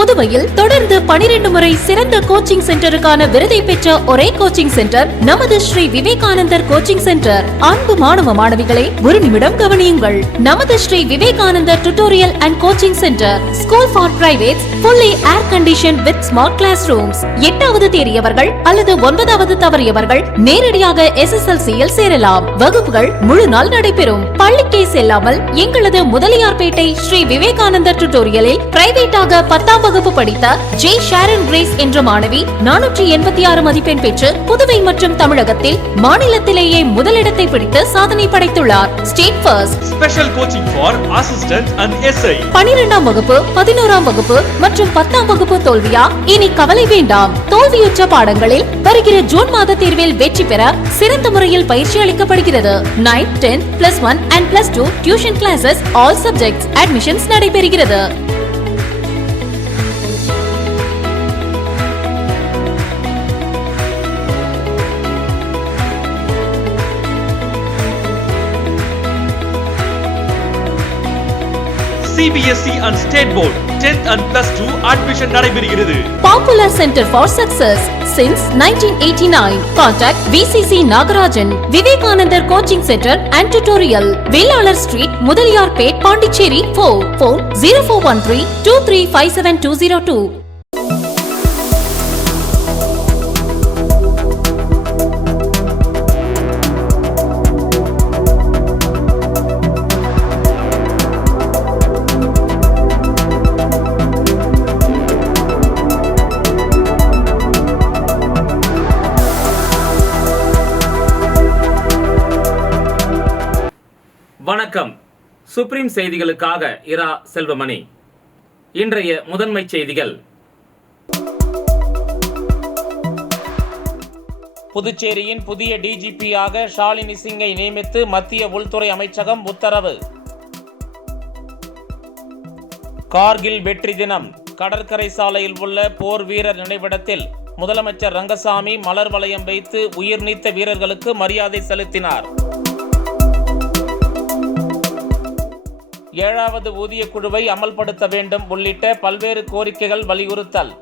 புதுவையில் தொடர்ந்து 12 முறை சிறந்த கோச்சிங் சென்டருக்கான விருதை பெற்ற ஒரே கோச்சிங் சென்டர் நமது ஸ்ரீ விவேகானந்தர் கோச்சிங் சென்டர். அன்பு மாணவ மாணவிகளை ஒரு நிமிடம் கவனியுங்கள். நமது Shri Vivekanandar tutorial and coaching centre school for privates, fully air conditioned with smart classrooms. 8வது தேறியவர்கள் அல்லது 9வது தவறியவர்கள் நேரடியாக SSLC-யில் சேரலாம். வகுப்புகள் முழு நாள் நடைபெறும். பள்ளிக்கே செல்லாமல் எங்களது முதலியார்பேட்டை ஸ்ரீ விவேகானந்தர் டியூட்டோரியலில் பிரைவேட்டாக 10ஆம் வகுப்பு படித்த ஜே ஷாரன் கிரேஸ் என்ற மாணவி 486 மதிப்பெண் பெற்று புதுவை மற்றும் தமிழகத்தில் மாநிலத்திலேயே முதலிடத்தை பிடித்து சாதனை படைத்துள்ளார். State first. Special coaching for assistant and SI. 12ஆம் வகுப்பு, 11ஆம் வகுப்பு மற்றும் 10ஆம் வகுப்பு தோல்வியா? இனி கவலை வேண்டாம். தோல்வியுற்ற பாடங்களில் வருகிற ஜூன் மாத தேர்வில் வெற்றி பெற சிறந்த முறையில் பயிற்சி அளிக்கப்படுகிறது. 9th, 10th, +1 and +2 tuition classes, all subjects admissions நடைபெறுகிறது. CBSE and State Board 10th and +2 admission நடைபெறுகிறது. Popular Center for Success since 1989. Contact VCC Nagarajan, Vivekanandar Coaching Center and Tutorial, Vellalar Street, Mudaliyarpet, Pondicherry 4. Phone 0413 2357202. வணக்கம். Supreme செய்திகளுக்காக இரா செல்வமணி. இன்றைய முதன்மை செய்திகள். புதுச்சேரியின் புதிய DGP-யாக ஷாலினி சிங்கை நியமித்து மத்திய உள்துறை அமைச்சகம் உத்தரவு. கார்கில் வெற்றி தினம். கடற்கரை சாலையில் உள்ள போர் வீரர் நினைவிடத்தில் முதலமைச்சர் ரங்கசாமி மலர் வளையம் வைத்து உயிர் நீத்த வீரர்களுக்கு மரியாதை செலுத்தினார். 7வது ஊதிய குழுவை அமல்படுத்த வேண்டும் உள்ளிட்ட பல்வேறு கோரிக்கைகள் வலியுறுத்தல்.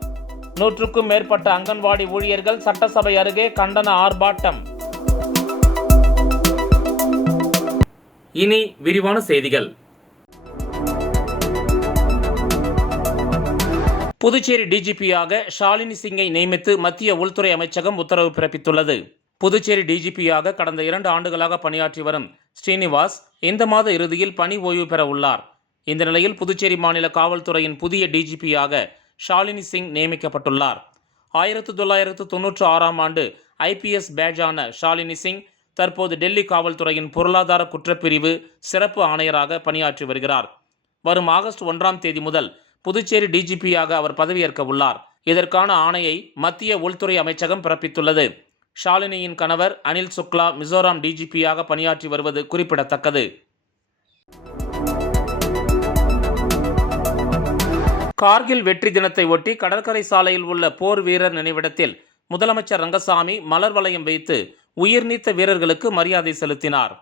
100க்கும் மேற்பட்ட அங்கன்வாடி ஊழியர்கள் சட்டசபை அருகே கண்டன ஆர்ப்பாட்டம். இனி விரிவான செய்திகள். புதுச்சேரி DGP-யாக ஷாலினி சிங்கை நியமித்து மத்திய உள்துறை அமைச்சகம் உத்தரவு பிறப்பித்துள்ளது. புதுச்சேரி DGP-யாக கடந்த 2 ஆண்டுகளாக பணியாற்றி வரும் ஸ்ரீனிவாஸ் இந்த மாத இறுதியில் பணி ஓய்வு பெற உள்ளார். இந்த நிலையில் புதுச்சேரி மாநில காவல்துறையின் புதிய DGP-யாக ஷாலினி சிங் நியமிக்கப்பட்டுள்ளார். 1996ஆம் ஆண்டு IPS பேட்ஜான ஷாலினி சிங் தற்போது டெல்லி காவல்துறையின் பொருளாதார குற்றப்பிரிவு சிறப்பு ஆணையராக பணியாற்றி வருகிறார். வரும் ஆகஸ்ட் 1ஆம் தேதி முதல் புதுச்சேரி DGP-யாக அவர் பதவியேற்க உள்ளார். இதற்கான ஆணையை மத்திய உள்துறை அமைச்சகம் பிறப்பித்துள்ளது. ஷாலினியின் கணவர் அனில் சுக்லா மிசோராம் DGP-யாக பணியாற்றி வருவது குறிப்பிடத்தக்கது. கார்கில் வெற்றி தினத்தை ஒட்டி கடற்கரை சாலையில் உள்ள போர் வீரர் நினைவிடத்தில் முதலமைச்சர் ரங்கசாமி மலர் வளையம் வைத்து உயிர் நீத்த வீரர்களுக்கு மரியாதை செலுத்தினார்.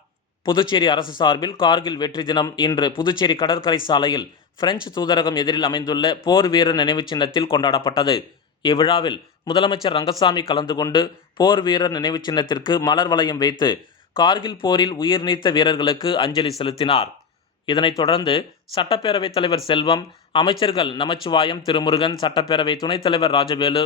புதுச்சேரி அரசு சார்பில் கார்கில் வெற்றி தினம் இன்று புதுச்சேரி கடற்கரை சாலையில் பிரெஞ்சு தூதரகம் எதிரில் அமைந்துள்ள போர் வீரர் நினைவு சின்னத்தில் கொண்டாடப்பட்டது. இவ்விழாவில் முதலமைச்சர் ரங்கசாமி கலந்து கொண்டு போர் வீரர் நினைவு சின்னத்திற்கு மலர் வளையம் வைத்து கார்கில் போரில் உயிர் நீத்த வீரர்களுக்கு அஞ்சலி செலுத்தினார். இதனைத் தொடர்ந்து சட்டப்பேரவைத் தலைவர் செல்வம், அமைச்சர்கள் நமச்சிவாயம், திருமுருகன், சட்டப்பேரவை துணைத் தலைவர் ராஜவேலு,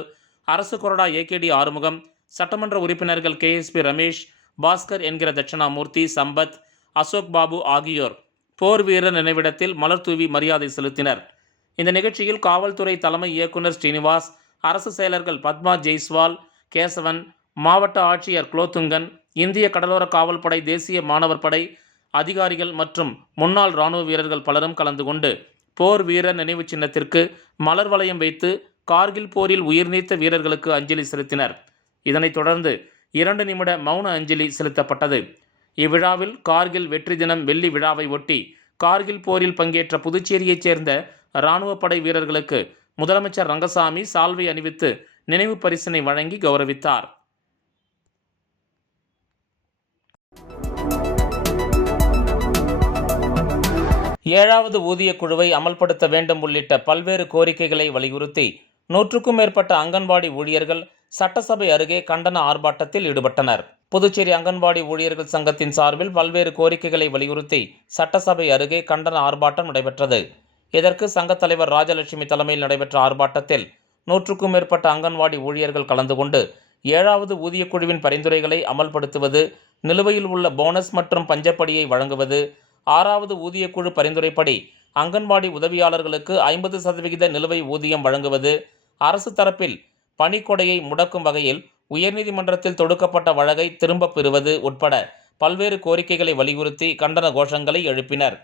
அரசு கொறடா AKD ஆறுமுகம், சட்டமன்ற உறுப்பினர்கள் KSP ரமேஷ், பாஸ்கர் என்கிற தட்சணாமூர்த்தி, சம்பத், அசோக் பாபு ஆகியோர் போர் வீரர் நினைவிடத்தில் மலர் தூவி மரியாதை செலுத்தினர். இந்த நிகழ்ச்சியில் காவல்துறை தலைமை இயக்குனர் ஸ்ரீனிவாஸ், அரசு செயலர்கள் பத்மா ஜெய்ஸ்வால், கேசவன், மாவட்ட ஆட்சியர் குலோத்துங்கன், இந்திய கடலோர காவல்படை, தேசிய மாணவர் படை அதிகாரிகள் மற்றும் முன்னாள் இராணுவ வீரர்கள் பலரும் கலந்து கொண்டு போர் வீரர் நினைவு சின்னத்திற்கு மலர் வளையம் வைத்து கார்கில் போரில் உயிர் நீத்த வீரர்களுக்கு அஞ்சலி செலுத்தினர். இதனைத் தொடர்ந்து 2 நிமிட மௌன அஞ்சலி செலுத்தப்பட்டது. இவ்விழாவில் கார்கில் வெற்றி தினம் வெள்ளி விழாவை ஒட்டி கார்கில் போரில் பங்கேற்ற புதுச்சேரியைச் சேர்ந்த இராணுவ படை வீரர்களுக்கு முதலமைச்சர் ரங்கசாமி சால்வை அணிவித்து நினைவு பரிசினை வழங்கி கௌரவித்தார். 7வது ஊதிய குழுவை அமல்படுத்த வேண்டும் உள்ளிட்ட பல்வேறு கோரிக்கைகளை வலியுறுத்தி 100க்கும் மேற்பட்ட அங்கன்வாடி ஊழியர்கள் சட்டசபை அருகே கண்டன ஆர்ப்பாட்டத்தில் ஈடுபட்டனர். புதுச்சேரி அங்கன்வாடி ஊழியர்கள் சங்கத்தின் சார்பில் பல்வேறு கோரிக்கைகளை வலியுறுத்தி சட்டசபை அருகே கண்டன ஆர்ப்பாட்டம் நடைபெற்றது. இதற்கு சங்கத் தலைவர் ராஜலட்சுமி தலைமையில் நடைபெற்ற ஆர்ப்பாட்டத்தில் 100க்கும் மேற்பட்ட அங்கன்வாடி ஊழியர்கள் கலந்து கொண்டு 7வது ஊதியக்குழுவின் பரிந்துரைகளை அமல்படுத்துவது, நிலுவையில் உள்ள போனஸ் மற்றும் பஞ்சப்படியை வழங்குவது, 6வது ஊதியக்குழு பரிந்துரைப்படி அங்கன்வாடி உதவியாளர்களுக்கு 50% நிலுவை ஊதியம் வழங்குவது, அரசு தரப்பில் பணிக்கொடையை முடக்கும் வகையில் உயர்நீதிமன்றத்தில் தொடுக்கப்பட்ட வழக்கை திரும்பப் பெறுவது உட்பட பல்வேறு கோரிக்கைகளை வலியுறுத்தி கண்டன கோஷங்களை எழுப்பினர்.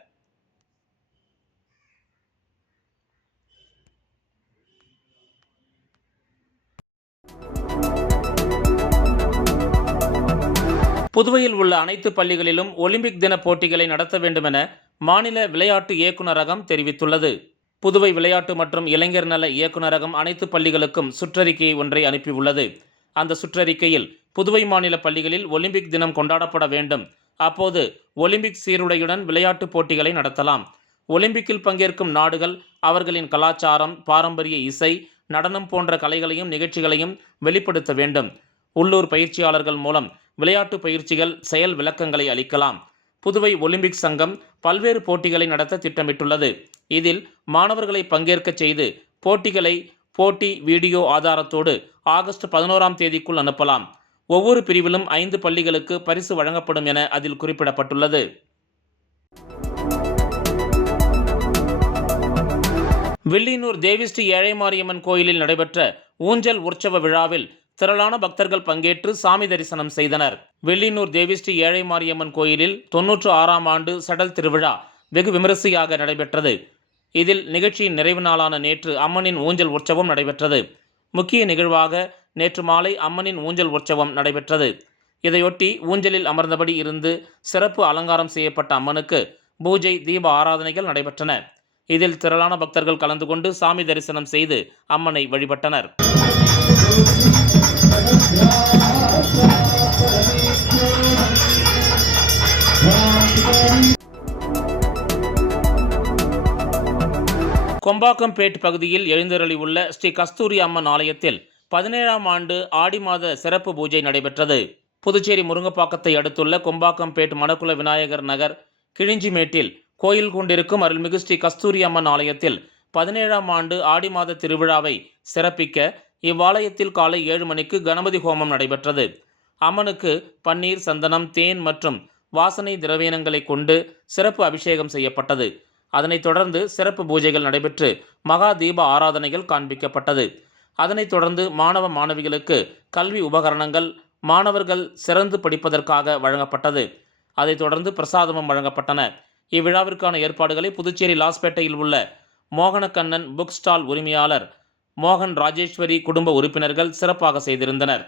புதுவையில் உள்ள அனைத்து பள்ளிகளிலும் ஒலிம்பிக் தின போட்டிகளை நடத்த வேண்டுமென மாநில விளையாட்டு இயக்குநரகம் தெரிவித்துள்ளது. புதுவை விளையாட்டு மற்றும் இளைஞர் நல இயக்குநரகம் அனைத்து பள்ளிகளுக்கும் சுற்றறிக்கை ஒன்றை அனுப்பியுள்ளது. அந்த சுற்றறிக்கையில் புதுவை மாநில பள்ளிகளில் ஒலிம்பிக் தினம் கொண்டாடப்பட வேண்டும். அப்போது ஒலிம்பிக் சீருடையுடன் விளையாட்டுப் போட்டிகளை நடத்தலாம். ஒலிம்பிக்கில் பங்கேற்கும் நாடுகள் அவர்களின் கலாச்சாரம், பாரம்பரிய இசை, நடனம் போன்ற கலைகளையும் நிகழ்ச்சிகளையும் வெளிப்படுத்த வேண்டும். உள்ளூர் பயிற்சியாளர்கள் மூலம் விளையாட்டு பயிற்சிகள், செயல் விளக்கங்களை அளிக்கலாம். புதுவை ஒலிம்பிக் சங்கம் பல்வேறு போட்டிகளை நடத்த திட்டமிட்டுள்ளது. இதில் மாணவர்களை பங்கேற்க செய்து போட்டிகளை போட்டி வீடியோ ஆதாரத்தோடு ஆகஸ்ட் 11ஆம் தேதிக்குள் அனுப்பலாம். ஒவ்வொரு பிரிவிலும் 5 பள்ளிகளுக்கு பரிசு வழங்கப்படும் என அதில் குறிப்பிடப்பட்டுள்ளது. வில்லியனூர் தேவிஸ்ரீ ஏழை மாரியம்மன் கோயிலில் நடைபெற்ற ஊஞ்சல் உற்சவ விழாவில் திரளான பக்தர்கள் பங்கேற்று சாமி தரிசனம் செய்தனர். வில்லியனூர் தேவிஸ்ரீ ஏழை மாரியம்மன் கோயிலில் 96ஆம் ஆண்டு சடல் திருவிழா வெகு விமரிசையாக நடைபெற்றது. இதில் நிகழ்ச்சியின் நிறைவு நாளான நேற்று அம்மனின் ஊஞ்சல் உற்சவம் நடைபெற்றது. முக்கிய நிகழ்வாக நேற்று மாலை அம்மனின் ஊஞ்சல் உற்சவம் நடைபெற்றது. இதையொட்டி ஊஞ்சலில் அமர்ந்தபடி இருந்து சிறப்பு அலங்காரம் செய்யப்பட்ட அம்மனுக்கு பூஜை, தீப ஆராதனைகள் நடைபெற்றன. இதில் திரளான பக்தர்கள் கலந்து கொண்டு சாமி தரிசனம் செய்து அம்மனை வழிபட்டனர். கொம்பாக்கம்பேட் பகுதியில் எழுந்தருளி உள்ள ஸ்ரீ கஸ்தூரி அம்மன் ஆலயத்தில் 17ஆம் ஆண்டு ஆடி மாத சிறப்பு பூஜை நடைபெற்றது. புதுச்சேரி முருங்கப்பாக்கத்தை அடுத்துள்ள கொம்பாக்கம்பேட் மணக்குள விநாயகர் நகர் கிழிஞ்சிமேட்டில் கோயில் கொண்டிருக்கும் அருள்மிகு ஸ்ரீ கஸ்தூரி அம்மன் ஆலயத்தில் 17ஆம் ஆண்டு ஆடி மாத திருவிழாவை சிறப்பிக்க இவ்வாலயத்தில் காலை 7 மணிக்கு கணபதி ஹோமம் நடைபெற்றது. அம்மனுக்கு பன்னீர், சந்தனம், தேன் மற்றும் வாசனை திரவியங்களை கொண்டு சிறப்பு அபிஷேகம் செய்யப்பட்டது. அதனைத் தொடர்ந்து சிறப்பு பூஜைகள் நடைபெற்று மகா தீப ஆராதனைகள் காண்பிக்கப்பட்டது. அதனைத் தொடர்ந்து மாணவ மாணவிகளுக்கு கல்வி உபகரணங்கள் மாணவர்கள் சிறந்து படிப்பதற்காக வழங்கப்பட்டது. அதைத் தொடர்ந்து பிரசாதமும் வழங்கப்பட்டன. இவ்விழாவிற்கான ஏற்பாடுகளை புதுச்சேரி லாஸ்பேட்டையில் உள்ள மோகனக்கண்ணன் புக் ஸ்டால் உரிமையாளர் மோகன் ராஜேஸ்வரி குடும்ப உறுப்பினர்கள் சிறப்பாக செய்திருந்தனர்.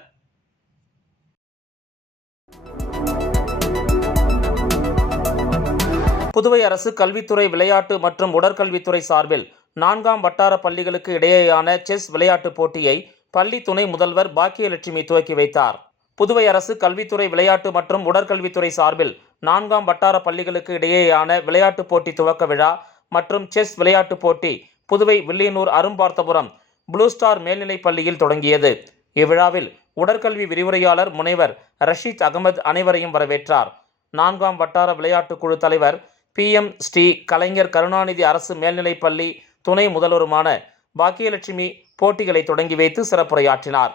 புதுவை அரசு கல்வித்துறை, விளையாட்டு மற்றும் உடற்கல்வித்துறை சார்பில் 4ஆம் வட்டார பள்ளிகளுக்கு இடையேயான செஸ் விளையாட்டுப் போட்டியை பள்ளி துணை முதல்வர் பாக்கியலட்சுமி துவக்கி வைத்தார். புதுவை அரசு கல்வித்துறை, விளையாட்டு மற்றும் உடற்கல்வித்துறை சார்பில் 4ஆம் வட்டார பள்ளிகளுக்கு இடையேயான விளையாட்டுப் போட்டி துவக்க விழா மற்றும் செஸ் விளையாட்டுப் போட்டி புதுவை வில்லியனூர் அரும்பார்த்தபுரம் ப்ளூ ஸ்டார் மேல்நிலைப் பள்ளியில் தொடங்கியது. இவ்விழாவில் உடற்கல்வி விரிவுரையாளர் முனைவர் ரஷீத் அகமது அனைவரையும் வரவேற்றார். 4ஆம் வட்டார விளையாட்டுக் குழு தலைவர் PM ஸ்ரீ கலைஞர் கருணாநிதி அரசு மேல்நிலைப்பள்ளி துணை முதல்வருமான பாக்கியலட்சுமி போட்டிகளை தொடங்கி வைத்து சிறப்புரையாற்றினார்.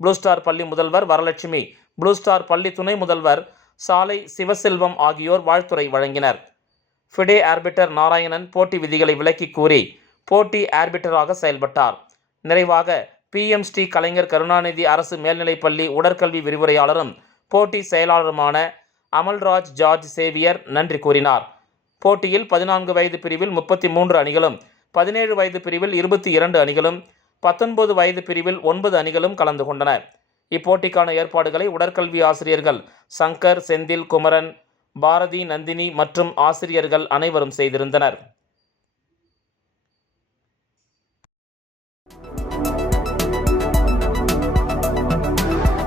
ப்ளூ ஸ்டார் பள்ளி முதல்வர் வரலட்சுமி, ப்ளூ ஸ்டார் பள்ளி துணை முதல்வர் சாலை சிவசெல்வம் ஆகியோர் வாழ்த்துரை வழங்கினர். ஃபிடே ஆர்பிட்டர் நாராயணன் போட்டி விதிகளை விளக்கி கூறி போட்டி ஆர்பிட்டராக செயல்பட்டார். நிறைவாக PM ஸ்ரீ கலைஞர் கருணாநிதி அரசு மேல்நிலைப்பள்ளி உடற்கல்வி விரிவுரையாளரும் போட்டி செயலாளருமான அமல்ராஜ் ஜார்ஜ் சேவியர் நன்றி கூறினார். போட்டியில் 14 வயது பிரிவில் 33 அணிகளும், 17 வயது பிரிவில் 22 அணிகளும், 19 வயது பிரிவில் 9 அணிகளும் கலந்து கொண்டன. இப்போட்டிக்கான ஏற்பாடுகளை உடற்கல்வி ஆசிரியர்கள் சங்கர், செந்தில், குமரன், பாரதி, நந்தினி மற்றும் ஆசிரியர்கள் அனைவரும் செய்திருந்தனர்.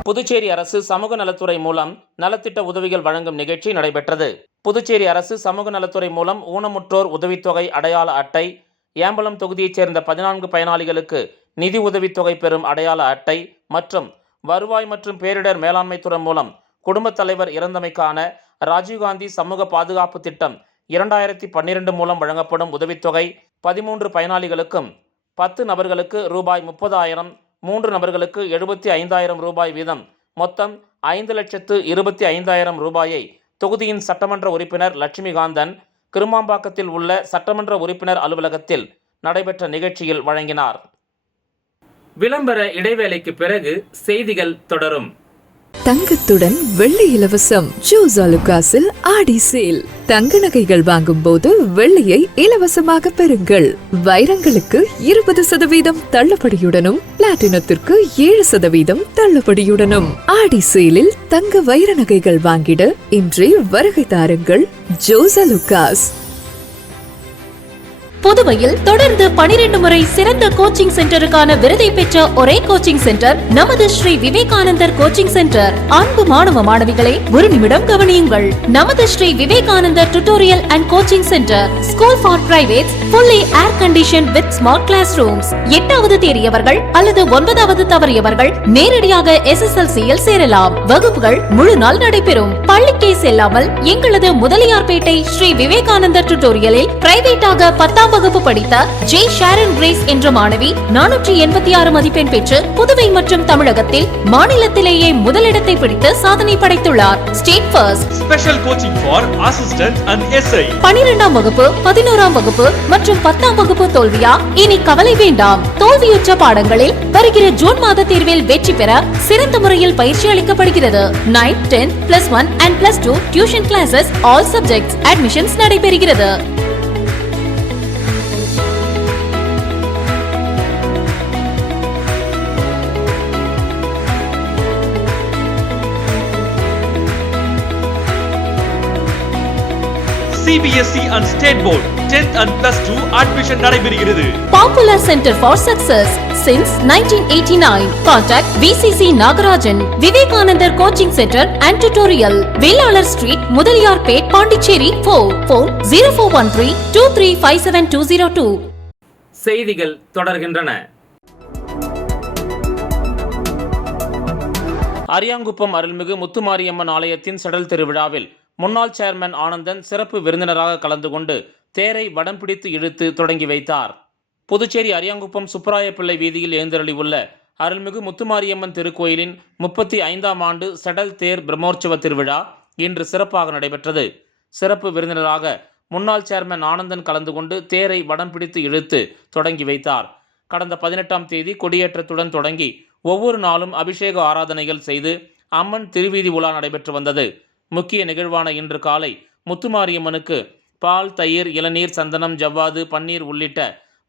புதுச்சேரி அரசு சமூக நலத்துறை மூலம் நலத்திட்ட உதவிகள் வழங்கும் நிகழ்ச்சி நடைபெற்றது. புதுச்சேரி அரசு சமூக நலத்துறை மூலம் ஊனமுற்றோர் உதவித்தொகை அடையாள அட்டை, ஏம்பலம் தொகுதியைச் சேர்ந்த 14 பயனாளிகளுக்கு நிதி உதவித்தொகை பெறும் அடையாள அட்டை மற்றும் வருவாய் மற்றும் பேரிடர் மேலாண்மை துறை மூலம் குடும்பத் தலைவர் இறந்தமைக்கான ராஜீவ்காந்தி சமூக பாதுகாப்பு திட்டம் 2012 மூலம் வழங்கப்படும் உதவித்தொகை 13 பயனாளிகளுக்கும் 10 நபர்களுக்கு ரூபாய் 30,000, 3 நபர்களுக்கு 75,000 ரூபாய் வீதம் மொத்தம் 5,25,000 ரூபாயை தொகுதியின் சட்டமன்ற உறுப்பினர் லட்சுமிகாந்தன் கிருமாம்பாக்கத்தில் உள்ள சட்டமன்ற உறுப்பினர் அலுவலகத்தில் நடைபெற்ற நிகழ்ச்சியில் வழங்கினார். விளம்பர இடைவேளைக்கு பிறகு செய்திகள் தொடரும். தங்கத்துடன் வெள்ளி இலவசம். ஜோஸ் அலுகாஸில் ஆடி சேல். தங்க நகைகள் வாங்கும் போது வெள்ளியை இலவசமாக பெறுங்கள். வைரங்களுக்கு 20% தள்ளுபடியுடனும் பிளாட்டினத்திற்கு 7% தள்ளுபடியுடனும் ஆடி சேலில் தங்க வைர நகைகள் வாங்கிட இன்றே வருகை தாருங்கள். ஜோஸ் அலுகாஸ். புதுவையில் தொடர்ந்து 12 முறை சிறந்த கோச்சிங் சென்டருக்கான விருதை பெற்ற ஒரே கோச்சிங் சென்டர் நமது ஸ்ரீ விவேகானந்தர் கோச்சிங் சென்டர். அன்பு மாணவ மாணவிகளை ஒரு நிமிடம் கவனியுங்கள். நமது Shri Vivekanandar tutorial and coaching centre school for privates, fully air conditioned with smart classrooms. 8வது தேறியவர்கள் அல்லது 9வது தவறியவர்கள் நேரடியாக SSLC-யில் சேரலாம். வகுப்புகள் முழு நாள் நடைபெறும். பள்ளிக்கே செல்லாமல் எங்களது முதலியார்பேட்டை ஸ்ரீ விவேகானந்தர் டியூட்டோரியலில் பிரைவேட்டாக 10ஆம் வகுப்பு படித்த ஜே ஷாரன் கிரேஸ் என்ற மாணவி 486 மதிப்பெண் பெற்று புதுவை மற்றும் தமிழகத்தில் மாநிலத்திலேயே முதலிடத்தை பிடித்து சாதனை படைத்துள்ளார். State first. Special coaching for assistant and SI. 12ஆம் வகுப்பு, 11ஆம் வகுப்பு மற்றும் 10ஆம் வகுப்பு தோல்வியா? இனி கவலை வேண்டாம். தோல்வியுற்ற பாடங்களில் வருகிற ஜூன் மாத தேர்வில் வெற்றி பெற சிறந்த முறையில் பயிற்சி அளிக்கப்படுகிறது. 9th, 10th, +1 and +2 tuition classes, all subjects admissions நடைபெறுகிறது. CBSE and State Board 10th and +2 admission நடைபெறுகிறது. Popular Center for Success since 1989. Contact VCC Nagarajan, Vivekanandar Coaching Center and Tutorial, Vellalar Street, Mudaliyarpet, Pondicherry. Phone 04132357 செய்திகள் தொடர்கின்றன. அரியாங்குப்பம் அருள்மிகு முத்துமாரியம்மன் ஆலயத்தின் செடல் திருவிழாவில் முன்னாள் chairman Anandan சிறப்பு விருந்தினராக கலந்து கொண்டு தேரை வடம் பிடித்து இழுத்து தொடங்கி வைத்தார். புதுச்சேரி அரியாங்குப்பம் சுப்பராய பிள்ளை வீதியில் எழுந்தருளி உள்ள அருள்மிகு முத்துமாரியம்மன் திருக்கோயிலின் 35ஆம் ஆண்டு செடல் தேர் பிரம்மோற்சவ திருவிழா இன்று சிறப்பாக நடைபெற்றது. சிறப்பு விருந்தினராக முன்னாள் சேர்மன் ஆனந்தன் கலந்து கொண்டு தேரை வடம் பிடித்து இழுத்து தொடங்கி வைத்தார். கடந்த 18ஆம் தேதி கொடியேற்றத்துடன் தொடங்கி ஒவ்வொரு நாளும் அபிஷேக ஆராதனைகள் செய்து அம்மன் திருவீதி உலா நடைபெற்று வந்தது. முக்கிய நிகழ்வான இன்று காலை முத்துமாரியம்மனுக்கு பால், தயிர், இளநீர், சந்தனம், ஜவ்வாது, பன்னீர் உள்ளிட்ட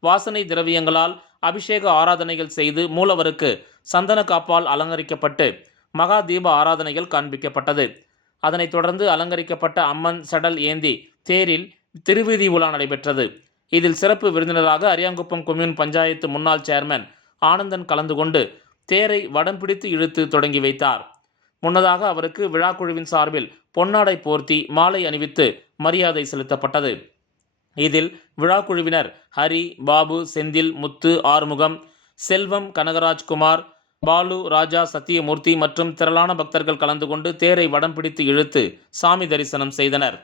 வாசனை திரவியங்களால் அபிஷேக ஆராதனைகள் செய்து மூலவருக்கு சந்தன காப்பால் அலங்கரிக்கப்பட்டு மகா தீப ஆராதனைகள் காண்பிக்கப்பட்டது. அதனைத் தொடர்ந்து அலங்கரிக்கப்பட்ட அம்மன் சடல் ஏந்தி தேரில் திருவீதி உலா நடைபெற்றது. இதில் சிறப்பு விருந்தினராக அரியாங்குப்பம் கொம்யூன் பஞ்சாயத்து முன்னாள் சேர்மன் ஆனந்தன் கலந்து கொண்டு தேரை வடம் பிடித்து இழுத்து தொடங்கி வைத்தார். முன்னதாக அவருக்கு விழாக்குழுவின் சார்பில் பொன்னாடை போர்த்தி மாலை அணிவித்து மரியாதை செலுத்தப்பட்டது. இதில் விழாக்குழுவினர் ஹரி, பாபு, செந்தில், முத்து, ஆறுமுகம், செல்வம், கனகராஜ்குமார், பாலு, ராஜா, சத்தியமூர்த்தி மற்றும் திரளான பக்தர்கள் கலந்து கொண்டு தேரை வடம் பிடித்து இழுத்து சாமி தரிசனம் செய்தனர்.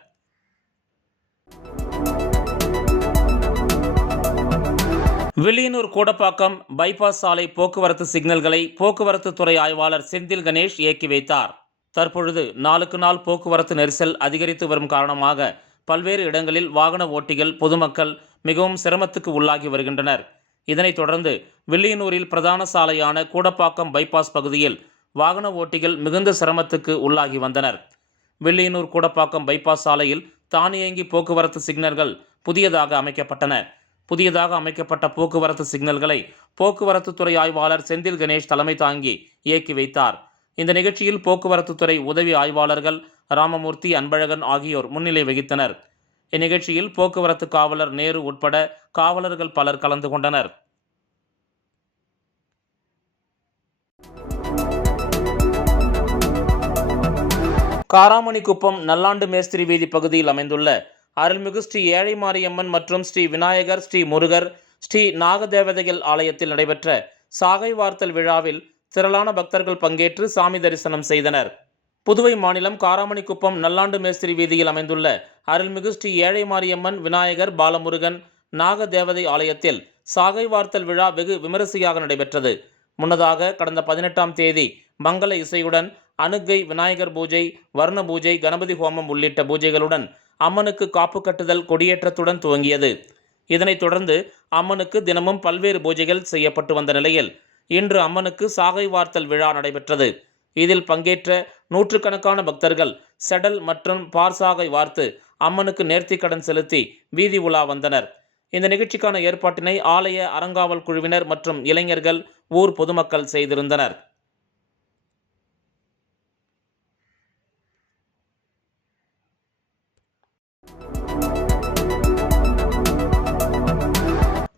வில்லியனூர் கூடப்பாக்கம் பைபாஸ் சாலை போக்குவரத்து சிக்னல்களை போக்குவரத்து துறை ஆய்வாளர் செந்தில் கணேஷ் இயக்கி வைத்தார். தற்பொழுது நாளுக்கு நாள் போக்குவரத்து நெரிசல் அதிகரித்து வரும் காரணமாக பல்வேறு இடங்களில் வாகன ஓட்டிகள், பொதுமக்கள் மிகவும் சிரமத்துக்கு உள்ளாகி வருகின்றனர். இதனைத் தொடர்ந்து வில்லியனூரில் பிரதான சாலையான கூடப்பாக்கம் பைபாஸ் பகுதியில் வாகன ஓட்டிகள் மிகுந்த சிரமத்துக்கு உள்ளாகி வந்தனர். வில்லியனூர் கூடப்பாக்கம் பைபாஸ் சாலையில் தானியங்கி போக்குவரத்து சிக்னல்கள் புதியதாக அமைக்கப்பட்டன. புதியதாக அமைக்கப்பட்ட போக்குவரத்து சிக்னல்களை போக்குவரத்து துறை ஆய்வாளர் செந்தில் கணேஷ் தலைமை தாங்கி இயக்கி வைத்தார். இந்த நிகழ்ச்சியில் போக்குவரத்து துறை உதவி ஆய்வாளர்கள் ராமமூர்த்தி, அன்பழகன் ஆகியோர் முன்னிலை வகித்தனர். இந்நிகழ்ச்சியில் போக்குவரத்து காவலர் நேரு உட்பட காவலர்கள் பலர் கலந்து கொண்டனர். காராமணிக்குப்பம் நல்லாண்டு மேஸ்திரி வீதி பகுதியில் அமைந்துள்ள அருள்மிகு ஸ்ரீ ஏழை மாரியம்மன் மற்றும் ஸ்ரீ விநாயகர், ஸ்ரீ முருகர், ஸ்ரீ நாகதேவதைகள் ஆலயத்தில் நடைபெற்ற சாகை வார்த்தல் விழாவில் திரளான பக்தர்கள் பங்கேற்று சாமி தரிசனம் செய்தனர். புதுவை மாநிலம் காராமணிக்குப்பம் நல்லாண்டு மேஸ்திரி வீதியில் அமைந்துள்ள அருள்மிகு ஸ்ரீ ஏழை மாரியம்மன், விநாயகர், பாலமுருகன், நாகதேவதை ஆலயத்தில் சாகை வார்த்தல் விழா வெகு விமரிசையாக நடைபெற்றது. முன்னதாக கடந்த 18ஆம் தேதி மங்கள இசையுடன் அனுக்கை, விநாயகர் பூஜை, வர்ண பூஜை, கணபதி ஹோமம் உள்ளிட்ட பூஜைகளுடன் அம்மனுக்கு காப்பு கட்டுதல் கொடியேற்றத்துடன் துவங்கியது. இதனைத் தொடர்ந்து அம்மனுக்கு தினமும் பல்வேறு பூஜைகள் செய்யப்பட்டு வந்த நிலையில் இன்று அம்மனுக்கு சாகை வார்த்தல் விழா நடைபெற்றது. இதில் பங்கேற்ற நூற்றுக்கணக்கான பக்தர்கள் செடல் மற்றும் பார்சாகை வார்த்து அம்மனுக்கு நேர்த்திக்கடன் செலுத்தி வீதி உலா வந்தனர். இந்த நிகழ்ச்சிக்கான ஏற்பாட்டினை ஆலய அறங்காவல் குழுவினர் மற்றும் இளைஞர்கள், ஊர் பொதுமக்கள் செய்திருந்தனர்.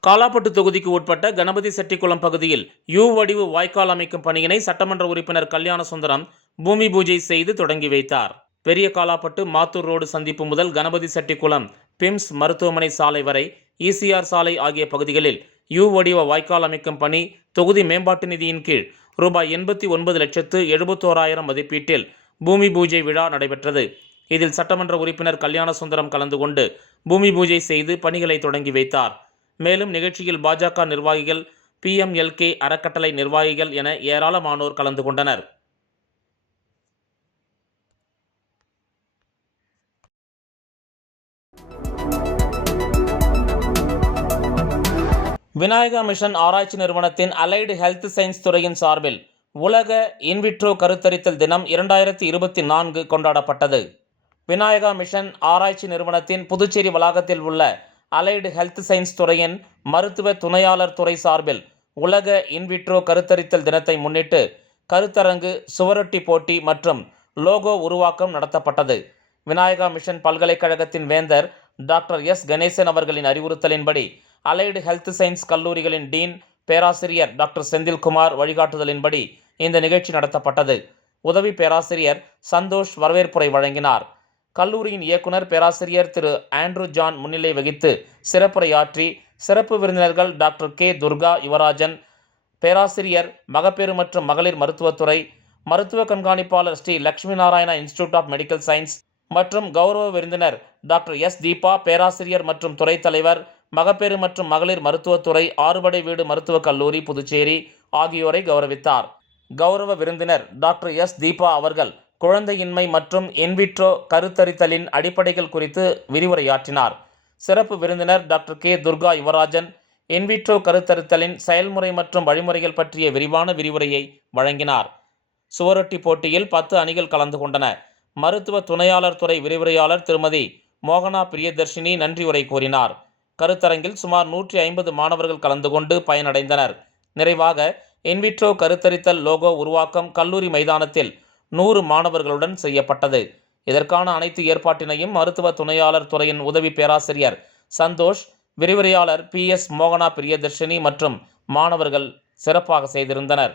காலாப்பட்டு தொகுதிக்கு உட்பட்ட கணபதி செட்டிக்குளம் பகுதியில் யூ வடிவு வாய்க்கால் அமைக்கும் பணியினை சட்டமன்ற உறுப்பினர் கல்யாண சுந்தரம் பூமி பூஜை செய்து தொடங்கி வைத்தார். பெரிய காலாப்பட்டு மாத்தூர் ரோடு சந்திப்பு முதல் கணபதி செட்டிக்குளம் பிம்ஸ் மருத்துவமனை சாலை வரை ஈசிஆர் சாலை ஆகிய பகுதிகளில் யூ வடிவ வாய்க்கால் அமைக்கும் பணி தொகுதி மேம்பாட்டு நிதியின் கீழ் ரூபாய் 89,71,000 மதிப்பீட்டில் பூமி பூஜை விழா நடைபெற்றது. இதில் சட்டமன்ற உறுப்பினர் கல்யாண சுந்தரம் கலந்து கொண்டு பூமி பூஜை செய்து பணிகளை தொடங்கி வைத்தார். மேலும் நிகழ்ச்சியில் பாஜக நிர்வாகிகள், PMLK அறக்கட்டளை நிர்வாகிகள் என ஏராளமானோர் கலந்து கொண்டனர். விநாயகா மிஷன் ஆராய்ச்சி நிறுவனத்தின் அலைடு ஹெல்த் சயின்ஸ் துறையின் சார்பில் உலக இன்விட்ரோ கருத்தரித்தல் தினம் 2024 கொண்டாடப்பட்டது. விநாயகா மிஷன் ஆராய்ச்சி நிறுவனத்தின் புதுச்சேரி வளாகத்தில் உள்ள அலைடு ஹெல்த் சயின்ஸ் துறையின் மருத்துவ துணையாளர் துறை சார்பில் உலக இன்விட்ரோ கருத்தரித்தல் தினத்தை முன்னிட்டு கருத்தரங்கு, சுவரொட்டி போட்டி மற்றும் லோகோ உருவாக்கம் நடத்தப்பட்டது. விநாயகா மிஷன் பல்கலைக்கழகத்தின் வேந்தர் டாக்டர் எஸ். கணேசன் அவர்களின் அறிவுறுத்தலின்படி அலைடு ஹெல்த் சயின்ஸ் கல்லூரிகளின் டீன் பேராசிரியர் டாக்டர் செந்தில்குமார் வழிகாட்டுதலின்படி இந்த நிகழ்ச்சி நடத்தப்பட்டது. உதவி பேராசிரியர் சந்தோஷ் வரவேற்புரை வழங்கினார். கல்லூரியின் இயக்குனர் பேராசிரியர் திரு ஆண்ட்ரூ ஜான் முன்னிலை வகித்து சிறப்புரையாற்றி சிறப்பு விருந்தினர்கள் டாக்டர் கே. துர்கா யுவராஜன், பேராசிரியர் மகப்பேறு மற்றும் மகளிர் மருத்துவத்துறை, மருத்துவ கண்காணிப்பாளர் Sri Lakshmi Narayana institute of medical science மற்றும் கௌரவ விருந்தினர் டாக்டர் எஸ். தீபா, பேராசிரியர் மற்றும் துறை தலைவர், மகப்பேறு மற்றும் மகளிர் மருத்துவத்துறை, ஆறுபடை வீடு மருத்துவக் கல்லூரி, புதுச்சேரி ஆகியோரை கௌரவித்தார். கௌரவ விருந்தினர் டாக்டர் எஸ். தீபா அவர்கள் குழந்தையின்மை மற்றும் இன்விட்ரோ கருத்தரித்தலின் அடிப்படைகள் குறித்து விரிவுரையாற்றினார். சிறப்பு விருந்தினர் doctor K. Durga Yuvarajan in vitro கருத்தரித்தலின் செயல்முறை மற்றும் வழிமுறைகள் பற்றிய விரிவான விரிவுரையை வழங்கினார். சுவரொட்டி போட்டியில் 10 அணிகள் கலந்து கொண்டன. மருத்துவ துணையாளர் துறை விரிவுரையாளர் திருமதி மோகனா பிரியதர்ஷினி நன்றி உரை கூறினார். கருத்தரங்கில் சுமார் 150 மாணவர்கள் கலந்து கொண்டு பயனடைந்தனர். நிறைவாக இன்விட்ரோ கருத்தரித்தல் லோகோ உருவாக்கம் கல்லூரி மைதானத்தில் 100 மாணவர்களுடன் செய்யப்பட்டது. இதற்கான அனைத்து ஏற்பாட்டினையும் மருத்துவ துணையாளர் துறையின் உதவி பேராசிரியர் சந்தோஷ், விரிவுரையாளர் PS மோகனா பிரியதர்ஷினி மற்றும் மாணவர்கள் சிறப்பாக செய்திருந்தனர்.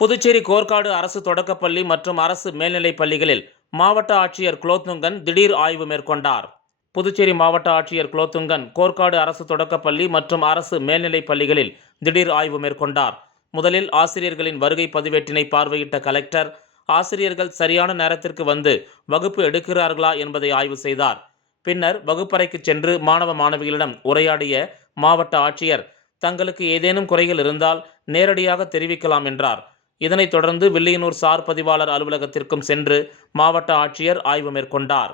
புதுச்சேரி கோர்க்காடு அரசு தொடக்கப்பள்ளி மற்றும் அரசு மேல்நிலைப் பள்ளிகளில் மாவட்ட ஆட்சியர் குலோத்துங்கன் திடீர் ஆய்வு மேற்கொண்டார். புதுச்சேரி மாவட்ட ஆட்சியர் குலோத்துங்கன் கோர்க்காடு அரசு தொடக்கப்பள்ளி மற்றும் அரசு மேல்நிலைப் பள்ளிகளில் திடீர் ஆய்வு மேற்கொண்டார். முதலில் ஆசிரியர்களின் வருகை பதிவேட்டினை பார்வையிட்ட கலெக்டர், ஆசிரியர்கள் சரியான நேரத்திற்கு வந்து வகுப்பு எடுக்கிறார்களா என்பதை ஆய்வு செய்தார். பின்னர் வகுப்பறைக்கு சென்று மாணவ மாணவிகளிடம் உரையாடிய மாவட்ட ஆட்சியர், தங்களுக்கு ஏதேனும் குறைகள் இருந்தால் நேரடியாக தெரிவிக்கலாம் என்றார். இதனைத் தொடர்ந்து வில்லியனூர் சார் பதிவாளர் அலுவலகத்திற்கும் சென்று மாவட்ட ஆட்சியர் ஆய்வு மேற்கொண்டார்.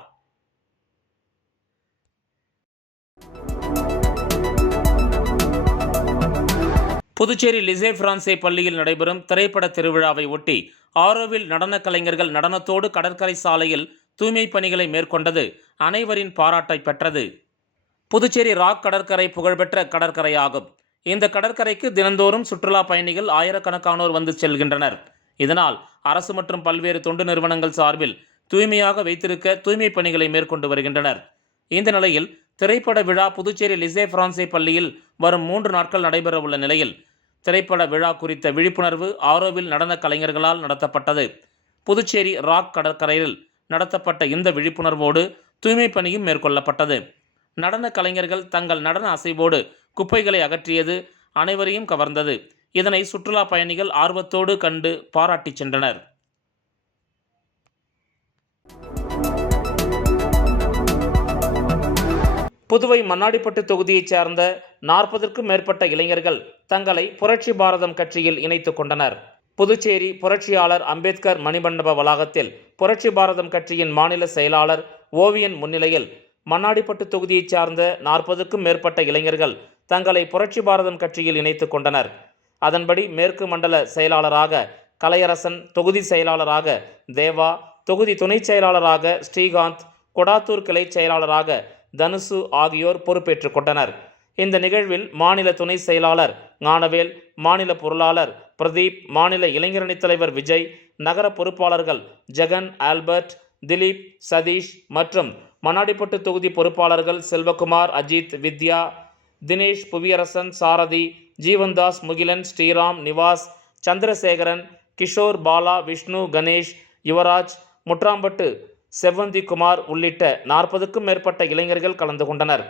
புதுச்சேரி லிசே பிரான்சே பள்ளியில் நடைபெறும் திரைப்பட திருவிழாவை ஒட்டி ஆரோவில் நடன கலைஞர்கள் நடனத்தோடு கடற்கரை சாலையில் தூய்மை பணிகளை மேற்கொண்டது அனைவரின் பாராட்டை பெற்றது. புதுச்சேரி ராக் கடற்கரை புகழ்பெற்ற கடற்கரையாகும். இந்த கடற்கரைக்கு தினந்தோறும் சுற்றுலா பயணிகள் ஆயிரக்கணக்கானோர் வந்து செல்கின்றனர். இதனால் அரசு மற்றும் பல்வேறு தொண்டு நிறுவனங்கள் சார்பில் தூய்மையாக வைத்திருக்க தூய்மை பணிகளை மேற்கொண்டு வருகின்றனர். இந்த நிலையில் திரைப்பட விழா புதுச்சேரி லிசே பிரான்சே பள்ளியில் வரும் 3 நாட்கள் நடைபெறவுள்ள நிலையில் திரைப்பட விழா குறித்த விழிப்புணர்வு ஆரோவில் நடன கலைஞர்களால் நடத்தப்பட்டது. புதுச்சேரி ராக் கடற்கரையில் நடத்தப்பட்ட இந்த விழிப்புணர்வோடு தூய்மை பணியும் மேற்கொள்ளப்பட்டது. நடன கலைஞர்கள் தங்கள் நடன அசைவோடு குப்பைகளை அகற்றியது அனைவரையும் கவர்ந்தது. இதனை சுற்றுலா பயணிகள் ஆர்வத்தோடு கண்டு பாராட்டி சென்றனர். புதுவை மண்ணாடிப்பட்டு தொகுதியைச் சேர்ந்த 40க்கும் மேற்பட்ட இளைஞர்கள் தங்களை புரட்சி பாரதம் கட்சியில் இணைத்துக் கொண்டனர். புதுச்சேரி புரட்சியாளர் அம்பேத்கர் மணிமண்டப வளாகத்தில் புரட்சி பாரதம் கட்சியின் மாநில செயலாளர் ஓவியன் முன்னிலையில் மண்ணாடிப்பட்டு தொகுதியைச் சார்ந்த 40க்கும் மேற்பட்ட இளைஞர்கள் தங்களை புரட்சி பாரதம் கட்சியில் இணைத்துக் கொண்டனர். அதன்படி மேற்கு மண்டல செயலாளராக கலையரசன், தொகுதி செயலாளராக தேவா, தொகுதி துணை செயலாளராக ஸ்ரீகாந்த், கொடாத்தூர் கிளை செயலாளராக தனுசு ஆகியோர் பொறுப்பேற்றுக் கொண்டனர். இந்த நிகழ்வில் மாநில துணை செயலாளர் ஞானவேல், மாநில பொருளாளர் பிரதீப், மாநில இளைஞரணி தலைவர் விஜய், நகர பொறுப்பாளர்கள் ஜெகன், ஆல்பர்ட், திலீப், சதீஷ் மற்றும் மண்ணாடிப்பட்டு தொகுதி பொறுப்பாளர்கள் செல்வகுமார், அஜித், வித்யா, தினேஷ், புவியரசன், சாரதி, ஜீவன்தாஸ், முகிலன், ஸ்ரீராம், நிவாஸ், சந்திரசேகரன், கிஷோர், பாலா, விஷ்ணு, கணேஷ், யுவராஜ், முட்ராம்பட்டு செவ்வந்தி குமார் உள்ளிட்ட 40க்கும் மேற்பட்ட இளைஞர்கள் கலந்து கொண்டனர்.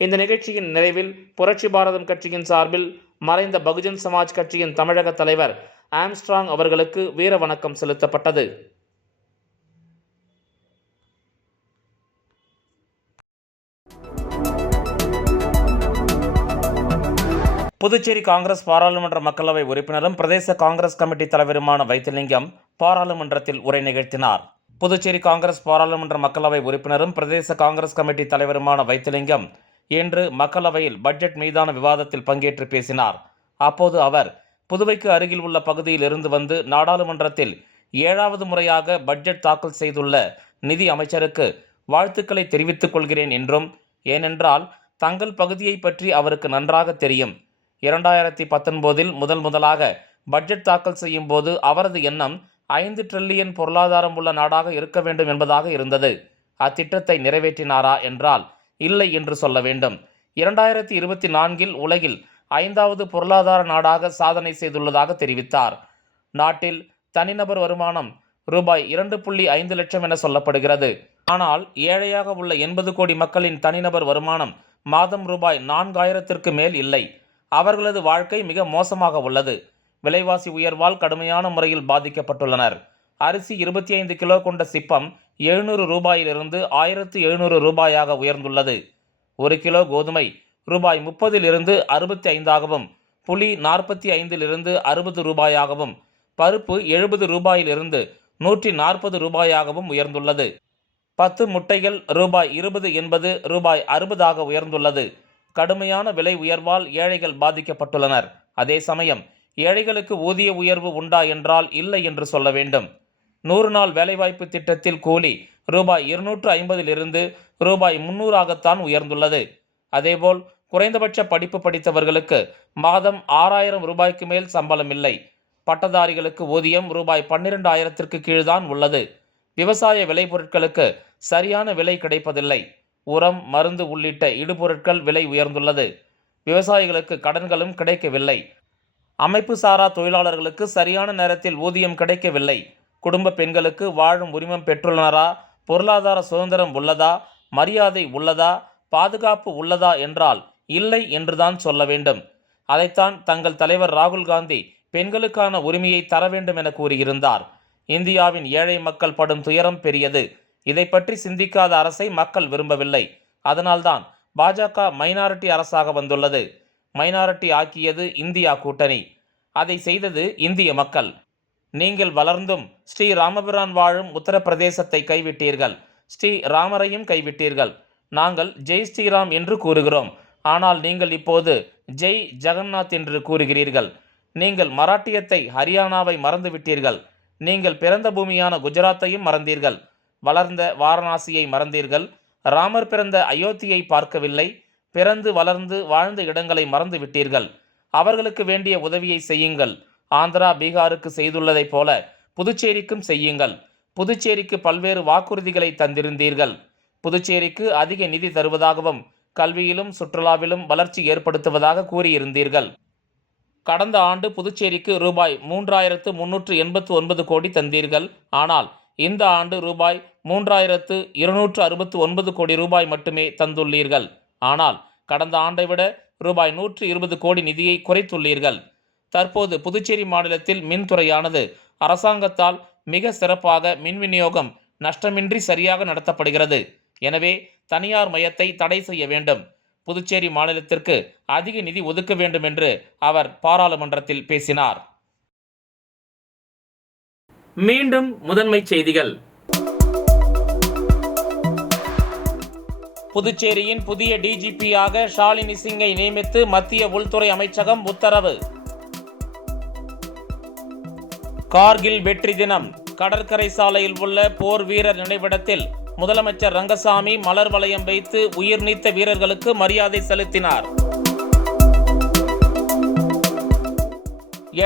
இந்த நிகழ்ச்சியின் நிறைவில் புரட்சி பாரதம் கட்சியின் சார்பில் மறைந்த பகுஜன் சமாஜ் கட்சியின் தமிழக தலைவர் ஆம்ஸ்ட்ராங் அவர்களுக்கு வீர வணக்கம் செலுத்தப்பட்டது. புதுச்சேரி காங்கிரஸ் பாராளுமன்ற மக்களவை உறுப்பினரும் பிரதேச காங்கிரஸ் கமிட்டி தலைவருமான வைத்திலிங்கம் பாராளுமன்றத்தில் உரை நிகழ்த்தினார். புதுச்சேரி காங்கிரஸ் பாராளுமன்ற மக்களவை உறுப்பினரும் பிரதேச காங்கிரஸ் கமிட்டி தலைவருமான வைத்திலிங்கம் இன்று மக்களவையில் பட்ஜெட் மீதான விவாதத்தில் பங்கேற்று பேசினார். அப்போது அவர் புதுவைக்கு அருகில் உள்ள பகுதியில் இருந்து வந்து நாடாளுமன்றத்தில் 7வது முறையாக பட்ஜெட் தாக்கல் செய்துள்ள நிதி அமைச்சருக்கு வாழ்த்துக்களை தெரிவித்துக் கொள்கிறேன் என்றும், ஏனென்றால் தங்கள் பகுதியை பற்றி அவருக்கு நன்றாக தெரியும். 2019இல் முதலாக பட்ஜெட் தாக்கல் செய்யும் போது அவரது எண்ணம் 5 டிரில்லியன் பொருளாதாரம் உள்ள நாடாக இருக்க வேண்டும் என்பதாக இருந்தது. அத்திட்டத்தை நிறைவேற்றினாரா என்றால் இல்லை என்று சொல்ல வேண்டும். 2024இல் உலகில் 5வது பொருளாதார நாடாக சாதனை செய்துள்ளதாக தெரிவித்தார். நாட்டில் தனிநபர் வருமானம் ரூபாய் 2.5 லட்சம் என சொல்லப்படுகிறது. ஆனால் ஏழையாக உள்ள 80 கோடி மக்களின் தனிநபர் வருமானம் மாதம் ரூபாய் 4000ற்கு மேல் இல்லை. அவர்களது வாழ்க்கை மிக மோசமாக உள்ளது. விலைவாசி உயர்வால் கடுமையான முறையில் பாதிக்கப்பட்டுள்ளனர். அரிசி 25 கிலோ கொண்ட சிப்பம் 700 ரூபாயிலிருந்து 1700 ரூபாயாக உயர்ந்துள்ளது. 1 கிலோ கோதுமை ரூபாய் 30லிருந்து 65ஆகவும், புளி 45லிருந்து 60 ரூபாயாகவும், பருப்பு 70 ரூபாயிலிருந்து 140 ரூபாயாகவும் உயர்ந்துள்ளது. 10 முட்டைகள் ரூபாய் 20 என்பது ரூபாய் 60ஆக உயர்ந்துள்ளது. கடுமையான விலை உயர்வால் ஏழைகள் பாதிக்கப்பட்டுள்ளனர். அதே சமயம் ஏழைகளுக்கு ஊதிய உயர்வு உண்டா என்றால் இல்லை என்று சொல்ல வேண்டும். 100 நாள் வேலைவாய்ப்பு திட்டத்தில் கூலி ரூபாய் 250லிருந்து ரூபாய் 300ஆகத்தான் உயர்ந்துள்ளது. அதேபோல் குறைந்தபட்ச படிப்பு படித்தவர்களுக்கு மாதம் 6000 ரூபாய்க்கு மேல் சம்பளம் இல்லை. பட்டதாரிகளுக்கு ஊதியம் ரூபாய் 12,000ற்கு கீழ்தான் உள்ளது. விவசாய விளைபொருட்களுக்கு சரியான விலை கிடைப்பதில்லை. உரம், மருந்து உள்ளிட்ட இடுபொருட்கள் விலை உயர்ந்துள்ளது. விவசாயிகளுக்கு கடன்களும் கிடைக்கவில்லை. அமைப்பு சாரா தொழிலாளர்களுக்கு சரியான நேரத்தில் ஊதியம் கிடைக்கவில்லை. குடும்ப பெண்களுக்கு வாழும் உரிமம் பெற்றுள்ளனரா? பொருளாதார சுதந்திரம் உள்ளதா? மரியாதை உள்ளதா? பாதுகாப்பு உள்ளதா என்றால் இல்லை என்றுதான் சொல்ல வேண்டும். அதைத்தான் தங்கள் தலைவர் ராகுல் காந்தி பெண்களுக்கான உரிமையை தர வேண்டும் என கூறியிருந்தார். இந்தியாவின் ஏழை மக்கள் படும் துயரம் பெரியது. இதை பற்றி சிந்திக்காத அரசை மக்கள் விரும்பவில்லை. அதனால்தான் பாஜக மைனாரிட்டி அரசாக வந்துள்ளது. மைனாரிட்டி ஆக்கியது இந்தியா கூட்டணி. அதை செய்தது இந்திய மக்கள். நீங்கள் வளர்ந்தும் ஸ்ரீ ராமபிரான் வாழும் உத்தரப்பிரதேசத்தை கைவிட்டீர்கள். ஸ்ரீ ராமரையும் கைவிட்டீர்கள். நாங்கள் ஜெய் ஸ்ரீராம் என்று கூறுகிறோம். ஆனால் நீங்கள் இப்போது ஜெய் ஜெகநாத் என்று கூறுகிறீர்கள். நீங்கள் மராட்டியத்தை, ஹரியானாவை மறந்துவிட்டீர்கள். நீங்கள் பிறந்த பூமியான குஜராத்தையும் மறந்தீர்கள். வளர்ந்த வாரணாசியை மறந்தீர்கள். ராமர் பிறந்த அயோத்தியை பார்க்கவில்லை. பிறந்து வளர்ந்து வாழ்ந்த இடங்களை மறந்து விட்டீர்கள். அவர்களுக்கு வேண்டிய உதவியை செய்யுங்கள். ஆந்திரா, பீகாருக்கு செய்துள்ளதைப் போல புதுச்சேரிக்கும் செய்யுங்கள். புதுச்சேரிக்கு பல்வேறு வாக்குறுதிகளை தந்திருந்தீர்கள். புதுச்சேரிக்கு அதிக நிதி தருவதாகவும் கல்வியிலும் சுற்றுலாவிலும் வளர்ச்சி ஏற்படுத்துவதாக கூறியிருந்தீர்கள். கடந்த ஆண்டு புதுச்சேரிக்கு ரூபாய் 3389 கோடி தந்தீர்கள். ஆனால் இந்த ஆண்டு ரூபாய் 3269 கோடி ரூபாய் மட்டுமே தந்துள்ளீர்கள். ஆனால் கடந்த ஆண்டை விட ரூபாய் 120 கோடி நிதியை குறைத்துள்ளீர்கள். தற்போது புதுச்சேரி மாநிலத்தில் மின்துறையானது அரசாங்கத்தால் மிக சிறப்பாக மின் விநியோகம் நஷ்டமின்றி சரியாக நடத்தப்படுகிறது. எனவே தனியார் மயத்தை தடை செய்ய வேண்டும். புதுச்சேரி மாநிலத்திற்கு அதிக நிதி ஒதுக்க வேண்டும் என்று அவர் பாராளுமன்றத்தில் பேசினார். மீண்டும் முதன்மை செய்திகள். புதுச்சேரியின் புதிய டிஜிபியாக ஷாலினி சிங்கை நியமித்து மத்திய உள்துறை அமைச்சகம் உத்தரவு. கார்கில் வெற்றி தினம். கடற்கரை சாலையில் உள்ள போர் வீரர் நினைவிடத்தில் முதலமைச்சர் ரங்கசாமி மலர் வளையம் வைத்து உயிர் நீத்த வீரர்களுக்கு மரியாதை செலுத்தினார்.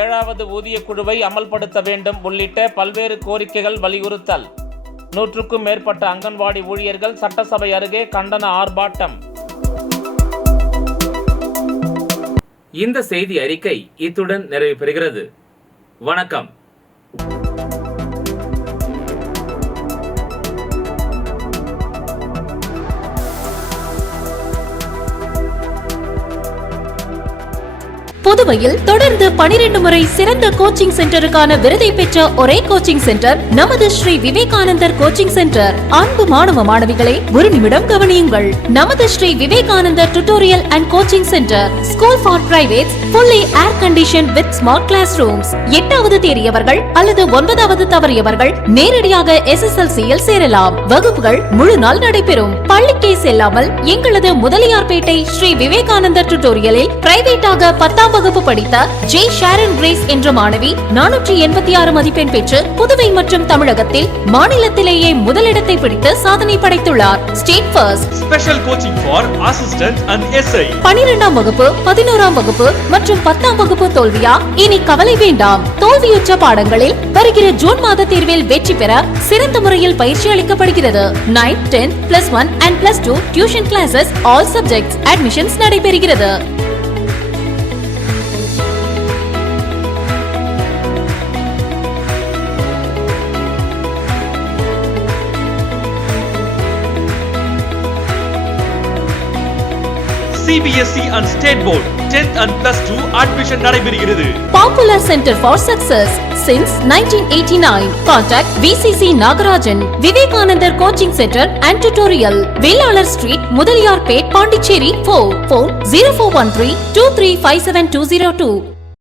7வது ஊதிய குழுவை அமல்படுத்த வேண்டும் உள்ளிட்ட பல்வேறு கோரிக்கைகள் வலியுறுத்தல். 100க்கும் மேற்பட்ட அங்கன்வாடி ஊழியர்கள் சட்டசபை அருகே கண்டன ஆர்ப்பாட்டம். இந்த செய்தி அறிக்கை இத்துடன் நிறைவு பெறுகிறது. வணக்கம். புதுவையில் தொடர்ந்து 12 முறை சிறந்த கோச்சிங் சென்டருக்கான விருதை பெற்ற ஒரே கோச்சிங் சென்டர் நமது ஸ்ரீ விவேகானந்தர் கோச்சிங் சென்டர். அன்பு மாணவ மாணவிகளே, ஒரு நிமிடம் கவனியுங்கள். நமது Shri Vivekanandar tutorial and coaching centre school for privates, fully air conditioned with smart classrooms. 8வது தேறியவர்கள் அல்லது 9வது தவறியவர்கள் நேரடியாக SSLC-யில் சேரலாம். வகுப்புகள் முழு நாள் நடைபெறும். பள்ளிக்கே செல்லாமல் எங்களது முதலியார்பேட்டை ஸ்ரீ விவேகானந்தர் டியூட்டோரியலில் பிரைவேட்டாக 10ஆம் வகுப்பு படித்த ஜே ஷாரன் கிரேஸ் என்ற மாணவி 486 மதிப்பெண் பெற்று புதுவை மற்றும் தமிழகத்தில் மாநிலத்திலேயே முதலிடத்தை பிடித்து சாதனை படைத்துள்ளார். State first. Special coaching for assistant and SI. 12ஆம் வகுப்பு, 11ஆம் வகுப்பு மற்றும் 10ஆம் வகுப்பு தோல்வியா? இனி கவலை வேண்டாம். தோல்வியுற்ற பாடங்களில் வருகிற ஜூன் மாத தேர்வில் வெற்றி பெற சிறந்த முறையில் பயிற்சி அளிக்கப்படுகிறது. 9th, 10th, +1 and +2 tuition classes, all subjects admissions நடைபெறுகிறது. CBSE and State Board 10th and +2 admission நடைபெறுகிறது. Popular Center for Success since 1989. Contact VCC Nagarajan, Vivekanandar Coaching Center and Tutorial, Vellalar Street, Mudaliyarpet, Pondicherry 4. Phone 0413 2357 202.